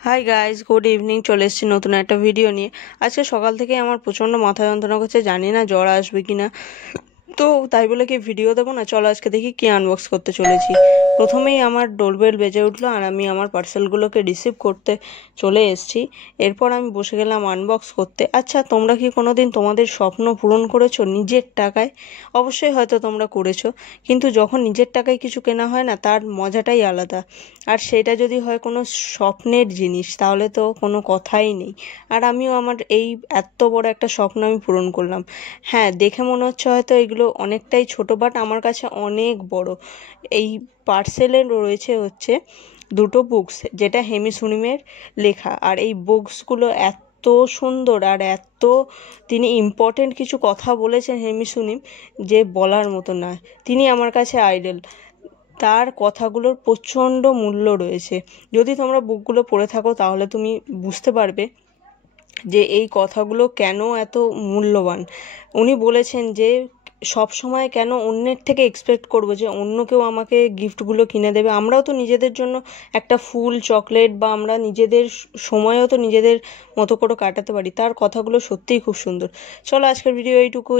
Hi guys, good evening. চলে এসেছি নতুন একটা ভিডিও নিয়ে। আজকে সকাল থেকে আমার প্রচণ্ড মাথা যন্ত্রণা করছে, জানি না জ্বর আসবে কিনা। তো তাই বলে কি ভিডিও দেবো না? চলো আজকে দেখি কি আনবক্স করতে চলেছি। প্রথমেই আমার ডোরবেল বেজে উঠলো আর আমি আমার পার্সেলগুলোকে রিসিভ করতে চলে এসেছি। এরপর আমি বসে গেলাম আনবক্স করতে। আচ্ছা, তোমরা কি কোনোদিন তোমাদের স্বপ্ন পূরণ করেছো নিজের টাকায়? অবশ্যই হয়তো তোমরা করেছো, কিন্তু যখন নিজের টাকায় কিছু কেনা হয় না, তার মজাটাই আলাদা। আর সেটা যদি হয় কোনো স্বপ্নের জিনিস, তাহলে তো কোনো কথাই নেই। আর আমিও আমার এই এত বড় একটা স্বপ্ন আমি পূরণ করলাম। হ্যাঁ, দেখে মনে হচ্ছে হয়তো এগুলো অনেকটাই ছোট, বাট আমার কাছে অনেক বড়। এই পার্সেলে রয়েছে হচ্ছে দুটো বুকস, যেটা হেমি সুনিমের লেখা। আর এই বুকসগুলো এত সুন্দর আর এত তিনি ইম্পর্টেন্ট কিছু কথা বলেছেন হেমি সুনিম, যে বলার মতো নয়। তিনি আমার কাছে আইডল। তার কথাগুলোর প্রচণ্ড মূল্য রয়েছে। যদি তোমরা বুকগুলো পড়ে থাকো তাহলে তুমি বুঝতে পারবে যে এই কথাগুলো কেন এত মূল্যবান। উনি বলেছেন যে সব সময় কেন অন্যের থেকে এক্সপেক্ট করবো যে অন্য কেউ আমাকে গিফটগুলো কিনে দেবে। আমরাও তো নিজেদের জন্য একটা ফুল, চকলেট, বা আমরা নিজেদের সময়ও তো নিজেদের মতো করে কাটাতে পারি। তার কথাগুলো সত্যিই খুব সুন্দর। চলো আজকের ভিডিও এইটুকু।